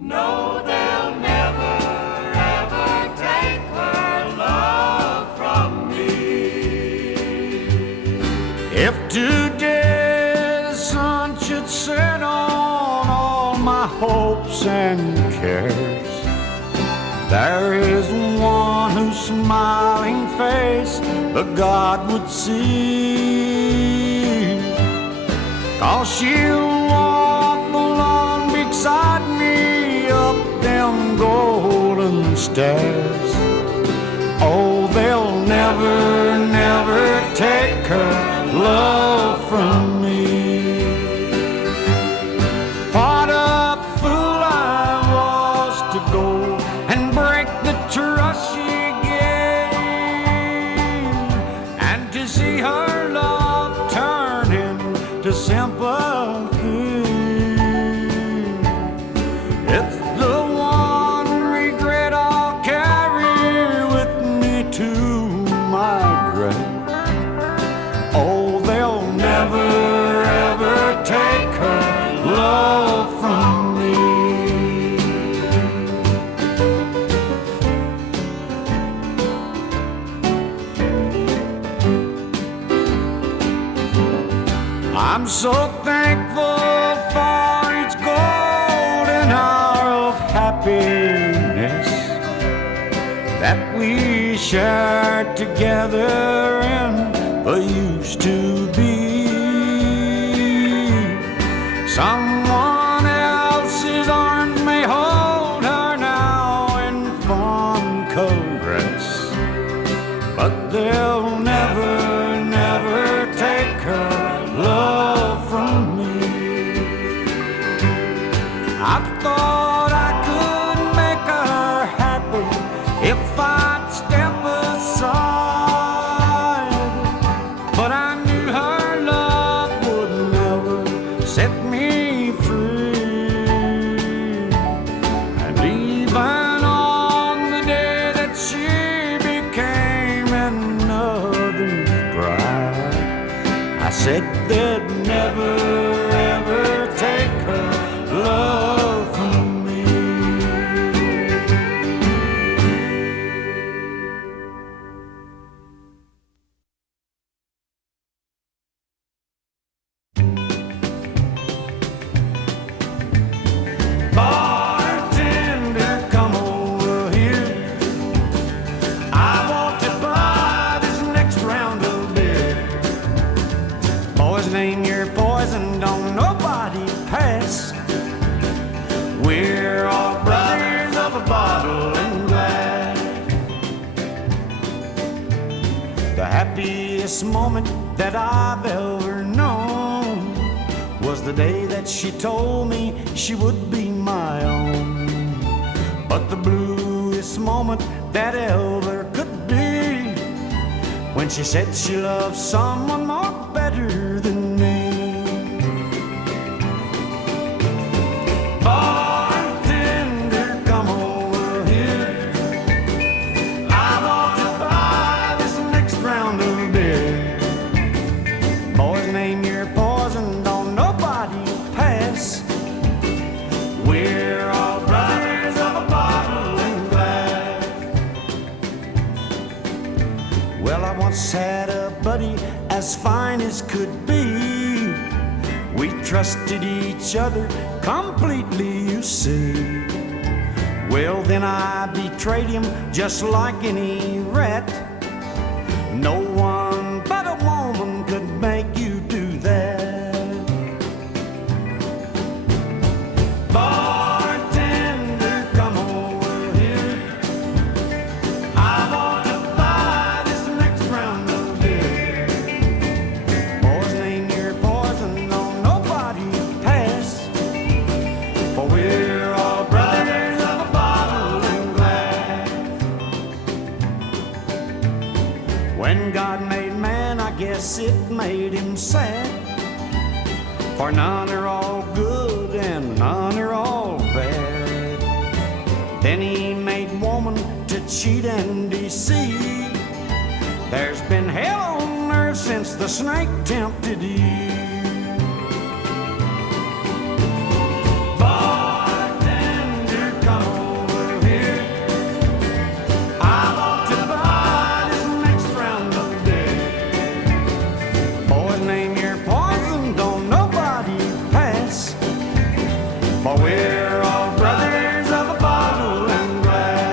No, they'll never, ever take her love from me. If today the sun should set on all my hopes and cares, there is one whose smiling face a God would see. 'Cause she'll walk along beside me up them golden stairs. Oh, they'll never, never take her love from me. What a fool I was to go and break the trust she gave, and to see her love turn into sympathy. It's the one regret I'll carry with me to my grave. Oh, they'll never, ever take her love from me. I'm so thankful for each golden hour of happiness that we shared together in the used to be. Someone else's arms may hold her now in fond caress, but they'll never, never take her love from me. I thought I could make her happy if I'd step aside, but I knew her love would never set me free. And even on the day that she became another's bride, I said they'd never, ever take her love from me. Bartender, come over here. I want to buy this next round of beer. Boys, name your poison, don't nobody pass. We're all brothers of a bottle and glass. The happiest moment that I've ever known was the day that she told me she would be my own. But the bluest moment that ever could be, when she said she loved someone more better than me. Bartender, come over here. I want to buy this next round of beer. Boys, name your poison, don't nobody pass. We're all brothers of a bottle and glass. Well, I once had a buddy as fine as could be. We trusted each other completely, you see. Well, then I betrayed him just like any rat. No one but a woman could make you do that. Bartender, come over here. I want to buy this next round of beer. Boys, name your poison, don't nobody pass. For we're all brothers of a bottle and glass. When God made man, I guess it made him sad. For none are all good and none are all bad. Then he made woman to cheat and deceive. There's been hell on earth since the snake tempted Eve. Bartender, for we're all brothers of a bottle and glass.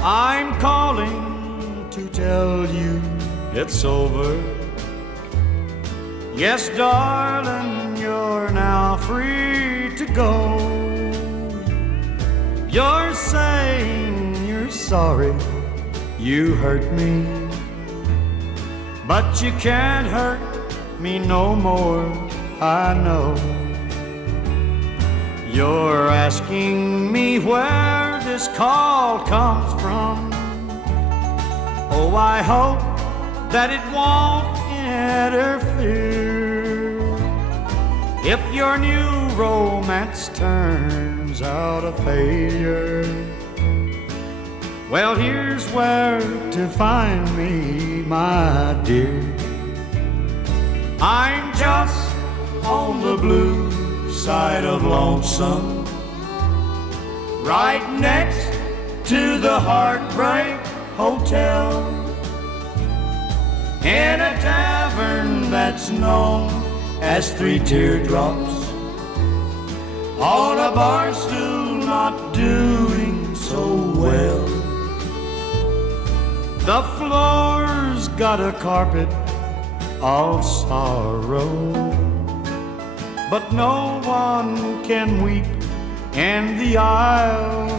I'm calling to tell you it's over. Yes, darling, you're now free to go. You're saying you're sorry you hurt me, but you can't hurt me no more, I know. You're asking me where this call comes from. Oh, I hope that it won't interfere if your new romance turns out a failure. Well, here's where to find me, my dear. I'm just on the blue side of Lonesome, right next to the Heartbreak Hotel, in a tavern that's known as Three Teardrops, on a bar stool not doing so well. The floor's got a carpet of sorrow, but no one can weep in the aisle.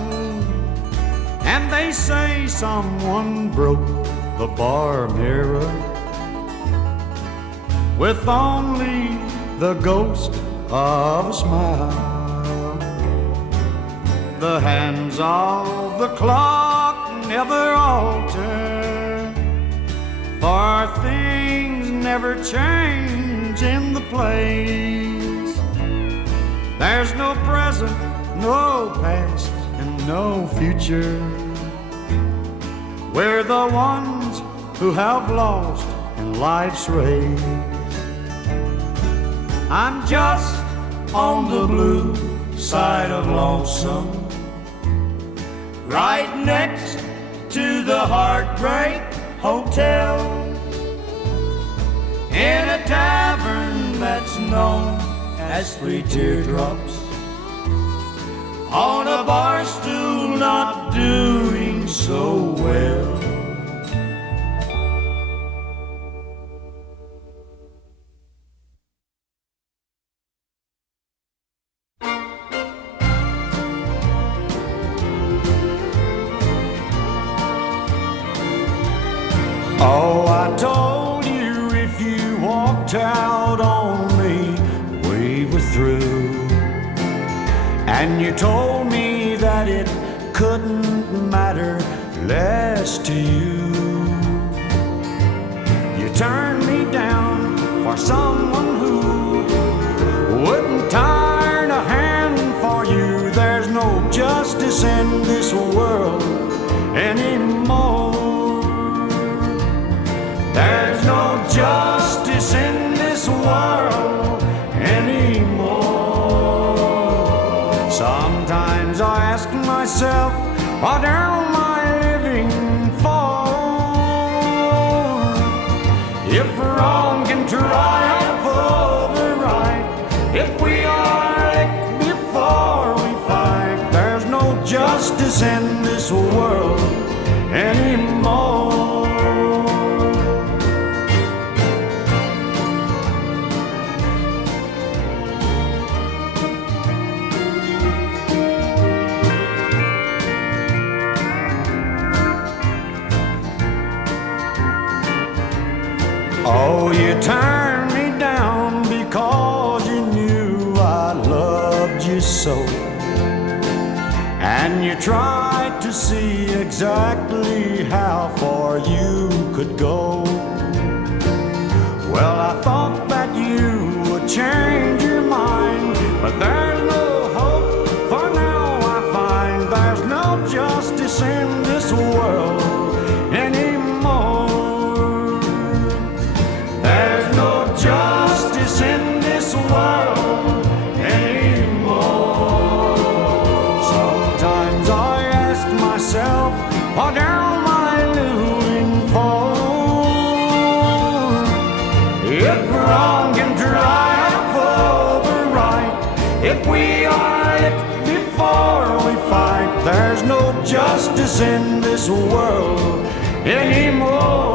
And they say someone broke the bar mirror with only the ghost of a smile. The hands of the clock never alter, for things never change in the place. There's no present, no past, and no future. We're the ones who have lost in life's race. I'm just on the blue side of Lonesome, right next to the Heartbreak Hotel, in a tavern that's known as Three Teardrops, on a bar stool not doing so well. Oh, I told you if you walked out on me, we were through. And you told me that it couldn't matter less to you. You turned me down for someone who wouldn't turn a hand for you. There's no justice in this world anymore. There's no justice in this world anymore. Sometimes I ask myself, what am I living for? If wrong can triumph over right, if we are right before we fight, there's no justice in this world anymore. Oh, you turned me down because you knew I loved you so. And you tried to see exactly how far you could go. Well, I thought that you would change your mind, but there's no hope, for now I find there's no justice in this world anymore. There's no justice in this world If we are licked before we fight, there's no justice in this world anymore.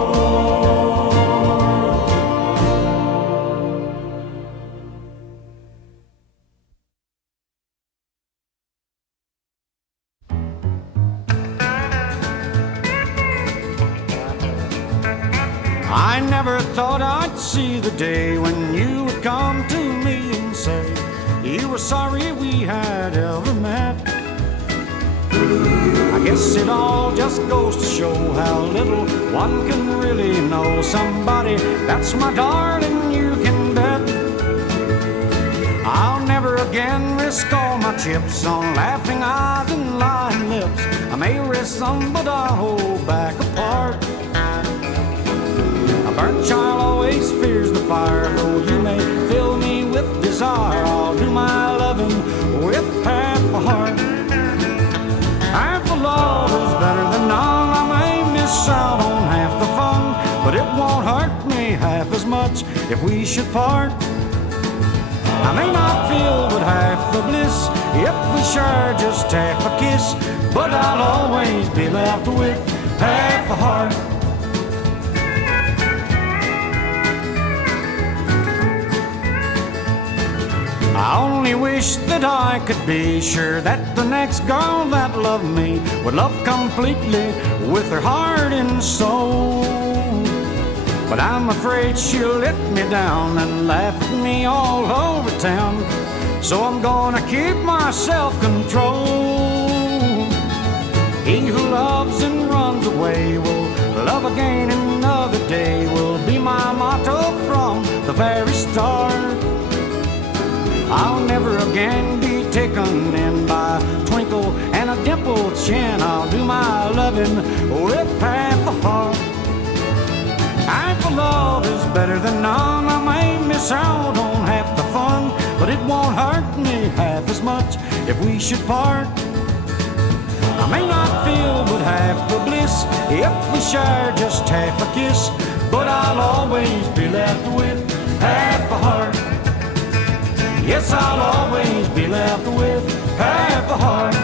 I never thought I'd see the day when you would come to me and say you were sorry we had ever met. I guess it all just goes to show how little one can really know somebody. That's my darling, you can bet. I'll never again risk all my chips on laughing eyes and lying lips. I may risk some, but I'll hold back a part. A burnt child always fears the fire, though you may fill me with desire. I'll do my loving with half a heart. Half a love is better than none. I may miss out on half the fun, but it won't hurt me half as much if we should part. I may not feel but half the bliss if we share just half a kiss, but I'll always be left with half a heart. I only wish that I could be sure that the next girl that loved me would love completely with her heart and soul. But I'm afraid she'll let me down and laugh at me all over town, so I'm gonna keep my self-control. He who loves and runs away will love again another day, will be my motto from the very start. I'll never again be taken in by a twinkle and a dimpled chin. I'll do my loving with half a heart. Half a love is better than none. I may miss out on half the fun, but it won't hurt me half as much if we should part. I may not feel but half the bliss if we share just half a kiss, but I'll always be left with half a heart. Yes, I'll always be left with half a heart.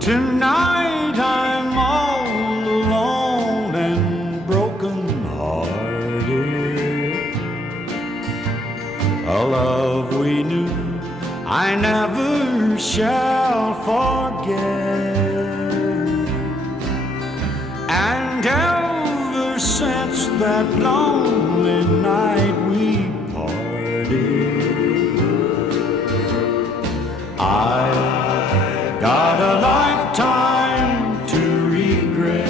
Tonight I'm all alone and broken-hearted. A love we knew I never shall forget. And ever since that lonely night we parted, I got a lifetime to regret.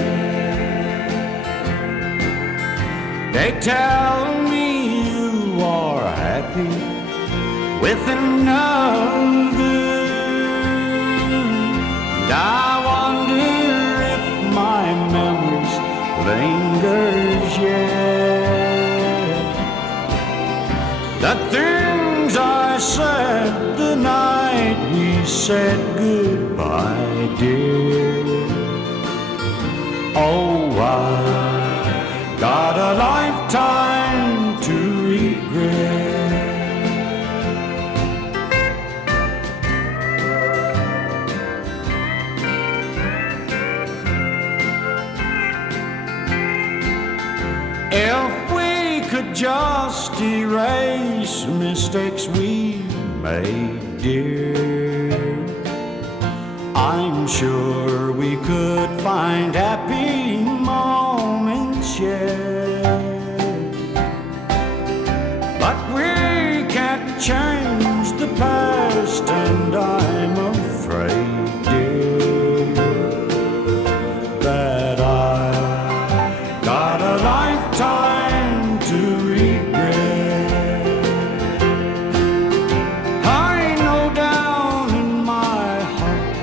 They tell me you are happy with another, and I wonder if my memories lingers yet. The things I said the night we said goodbye, dear. Oh, I got a lifetime to regret. If we could just erase mistakes we made, dear, I'm sure we could find happy moments yet. But we can't change the past, and I'm afraid, dear, that I got a lifetime to regret. I know down in my heart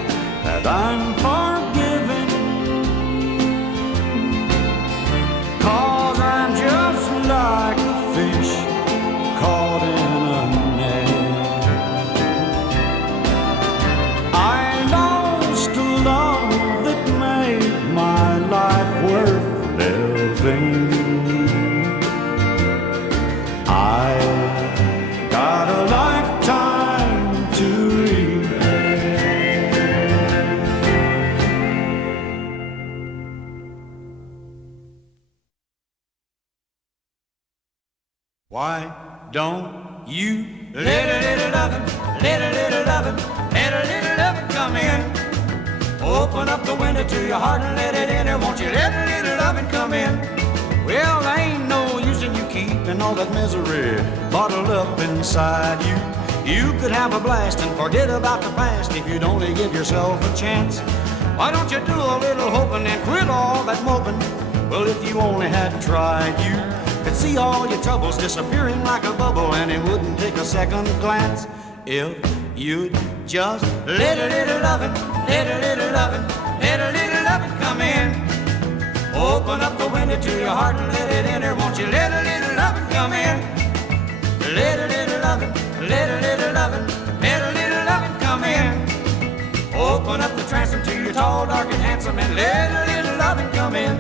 that I'm forgiven, 'cause I'm just like a fish caught in a don't you let a little lovin', let a little lovin', let a little lovin' come in. Open up the window to your heart and let it in there. Won't you let a little lovin' come in? Well, there ain't no use in you keeping all that misery bottled up inside you. You could have a blast and forget about the past if you'd only give yourself a chance. Why don't you do a little hoping and quit all that moping? Well, if you only had tried, you could see all your troubles disappearing like a bubble, and it wouldn't take a second glance if you'd just let a little lovin', let a little lovin', let a little lovin' come in. Open up the window to your heart and let it in there. Won't you let a little lovin' come in? Let a little lovin', let a little lovin', let a little lovin' come in. Open up the transom to your tall, dark, and handsome, and let a little lovin' come in.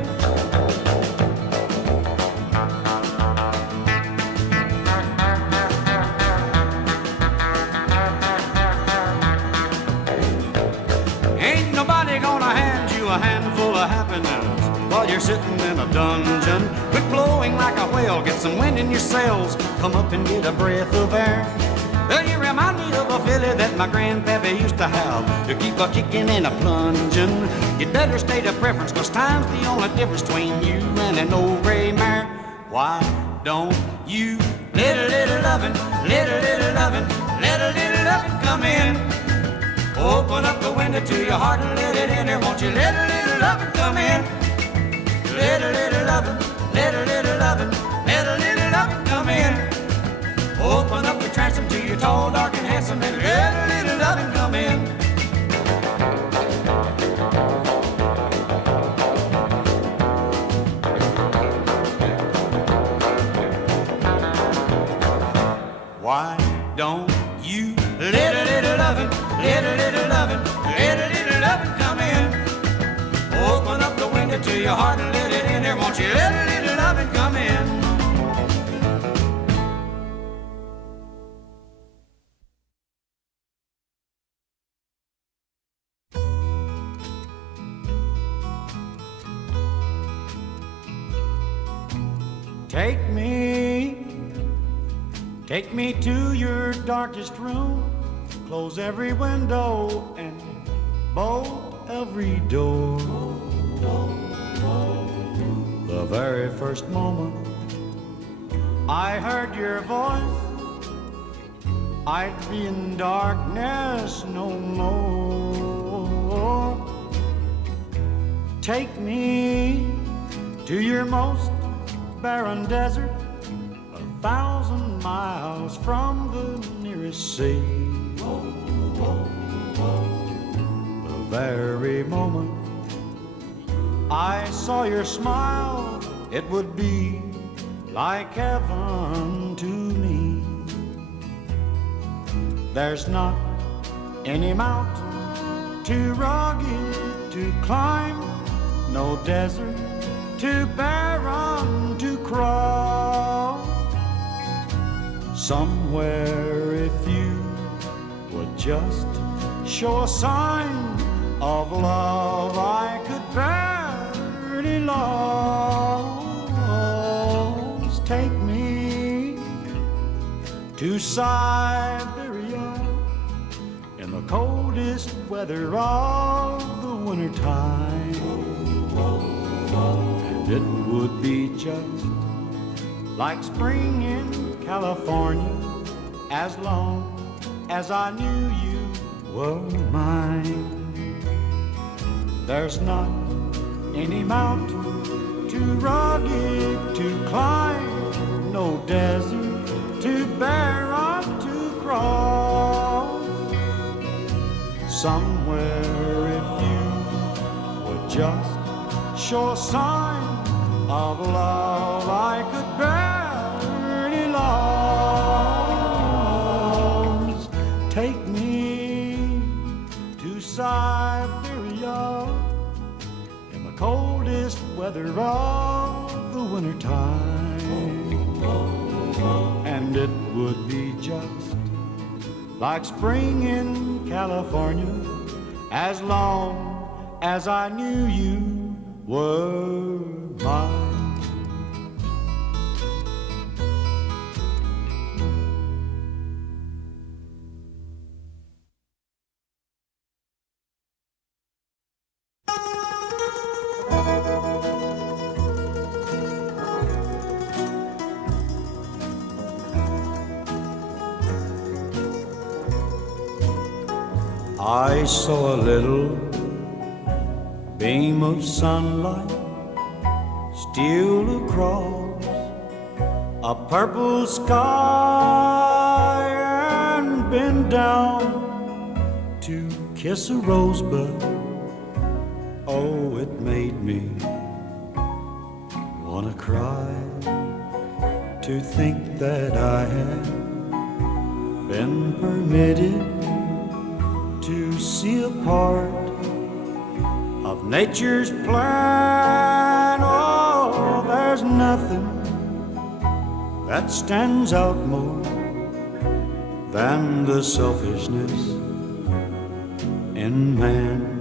Ain't nobody gonna hand you a handful of happiness while you're sitting in a dungeon. Quit blowing like a whale, get some wind in your sails, come up and get a breath of air. Well, you remind me of a filly that my grandpappy used to have, to keep a kicking and a plunging. You'd better state a preference, 'cause time's the only difference between you and an old gray mare. Why don't you let a little lovin', let a little lovin', let a little lovin' come in. Open up the window to your heart and let it in there. Won't you let a little lovin' come in? Let a little lovin', let a little lovin', let a little lovin' come in. Open up the transom to your tall, dark, and handsome, and let a little lovin' come in. Why don't you let a little lovin', let a little lovin', let a little lovin' come in. Open up the window to your heart and let it in there. Won't you let a little lovin' come in? Take me to your darkest room, close every window and bolt every door. The very first moment I heard your voice, I'd be in darkness no more. Take me to your most barren desert, 1,000 miles from the nearest sea. The very moment I saw your smile, it would be like heaven to me. There's not any mountain too rugged to climb, no desert too barren to cross. Somewhere if you would just show a sign of love, I could barely lost. Take me to Siberia in the coldest weather of the wintertime, and it would be just like spring in California, as long as I knew you were mine. There's not any mountain too rugged to climb, no desert too barren to cross. Somewhere if you would just show a sign of love, I could barely lost. Take me to Siberia in the coldest weather of the wintertime, and it would be just like spring in California, as long as I knew you were mine. I saw a little beam of sunlight steal across a purple sky and bend down to kiss a rosebud. Oh, it made me wanna cry to think that I had been permitted to see a part of nature's plan. Oh, there's nothing that stands out more than the selfishness in man.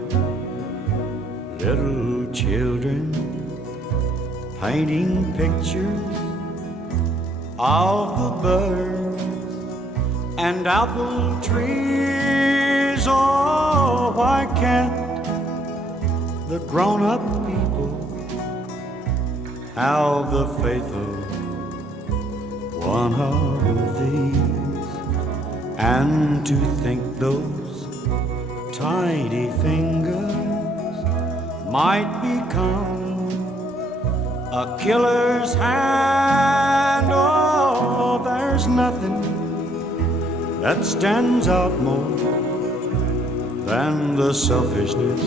Little children painting pictures of the birds and apple trees. Oh, why can't the grown-up people have the faith of one of these? And to think those tiny fingers might become a killer's hand. Oh, there's nothing that stands out more than the selfishness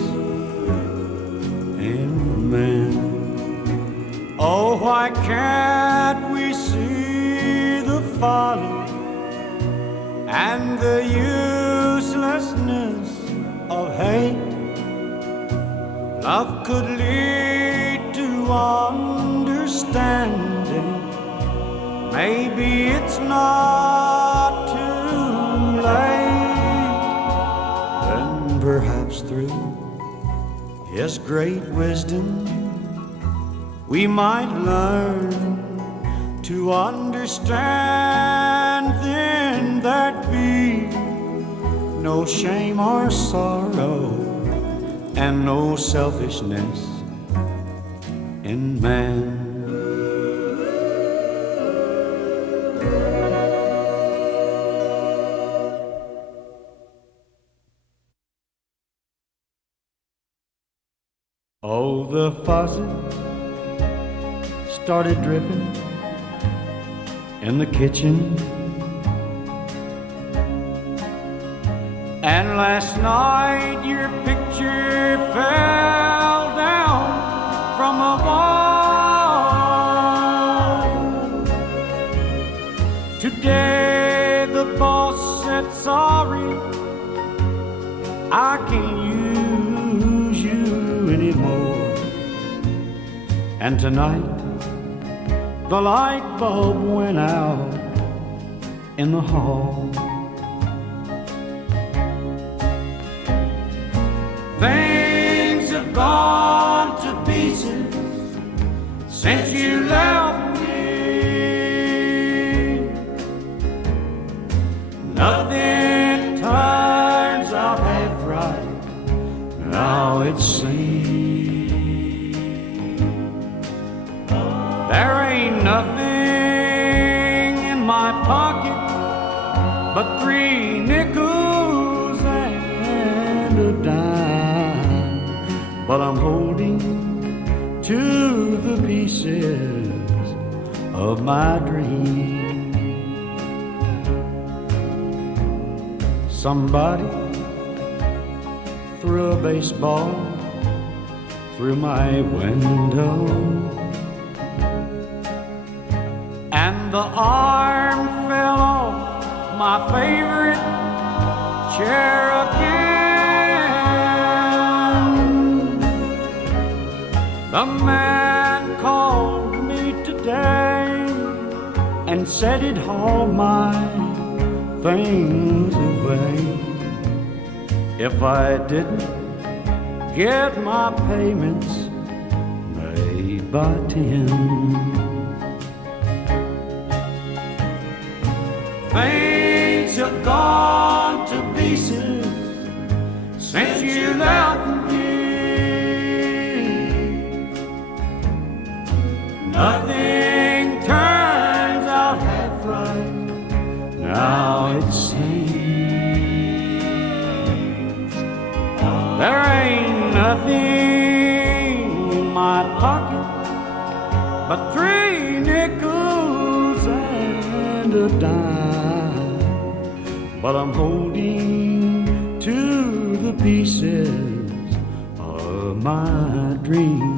in man. Oh, why can't we see the folly and the uselessness of hate? Love could lead to understanding. Maybe it's not too late. Then perhaps through His great wisdom we might learn to understand. Then there'd be no shame or sorrow and no selfishness in man. Oh, the faucet started dripping in the kitchen, and last night your picture fell down from a wall. Today the boss said sorry, I can't use you anymore. And tonight the light bulb went out in the hall. Things have gone to pieces since you left me. Nothing turns out half right, now it seems. There ain't nothing in my pocket but 3 nickels and a dime, but I'm holding to the pieces of my dream. Somebody threw a baseball through my window, and the arm fell off my favorite chair again. The man called me today and said he'd haul my things away if I didn't get my payments made by 10. Things have gone to pieces since you left me. Nothing turns out half right, now it seems. nothing in my pocket but 3 nickels and a dime. But I'm holding to the pieces of my dream.